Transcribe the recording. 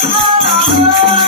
Oh,